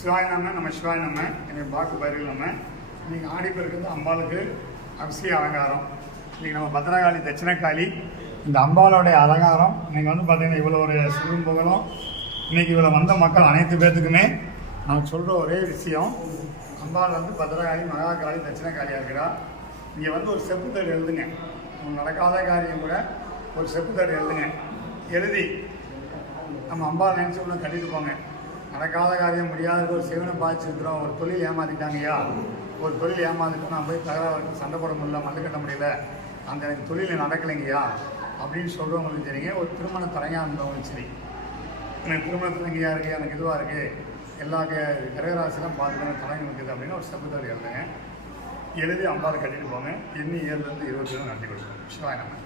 சிவாய நம்ம சிவாய எனக்கு பாக்கு பயிர்கள் நம்ம இன்றைக்கி ஆடிப்பெருக்கு வந்து அம்பாளுக்கு அபிஷேக அலங்காரம். இன்றைக்கி நம்ம பத்திரகாளி தட்சிணகாளி இந்த அம்பாலோடைய அலங்காரம் இன்றைக்கி வந்து பார்த்திங்கன்னா இவ்வளோ ஒரு சிறும் புகழும். இன்றைக்கி இவ்வளோ வந்த மக்கள் அனைத்து பேர்த்துக்குமே நான் சொல்கிற ஒரே விஷயம், அம்பாள் வந்து பத்திரகாளி மகாகாளி தட்சிணகாளியாக இருக்கிறார். இங்கே வந்து ஒரு செப்புத்தேடு எழுதுங்க, நடக்காத காரியம் கூட ஒரு செப்புத்தேடு எழுதுங்க. எழுதி நம்ம அம்பாள் நினச்சி ஒன்று கட்டிட்டு போங்க. நடக்காத காரியம் முடியாத ஒரு சிவனை பாய்ச்சிருக்கிறோம், ஒரு தொழில் ஏமாற்றிட்டாங்கய்யா, ஒரு தொழில் ஏமாந்துட்டு நான் போய் தகராறு சண்டை போட முடியல, மல்லு கட்ட முடியல, அந்த எனக்கு தொழில் நடக்கலைங்கய்யா அப்படின்னு சொல்கிறவங்களும் சரிங்க. ஒரு திருமண தரையாக இருந்தவங்களும் சரி, எனக்கு திருமணத்தில் இங்கேயா இருக்குது, எனக்கு இதுவாக இருக்குது, எல்லா கிரகராசிலாம் பார்த்துட்டு தலைங்க இருக்குது அப்படின்னு ஒரு செப்புத்தேடு எழுதுங்க. எழுதி அம்பாவை கட்டிட்டு போங்க. இன்னும் 7 to 20 நன்றி கொடுக்கணும். சிவாய நம்ம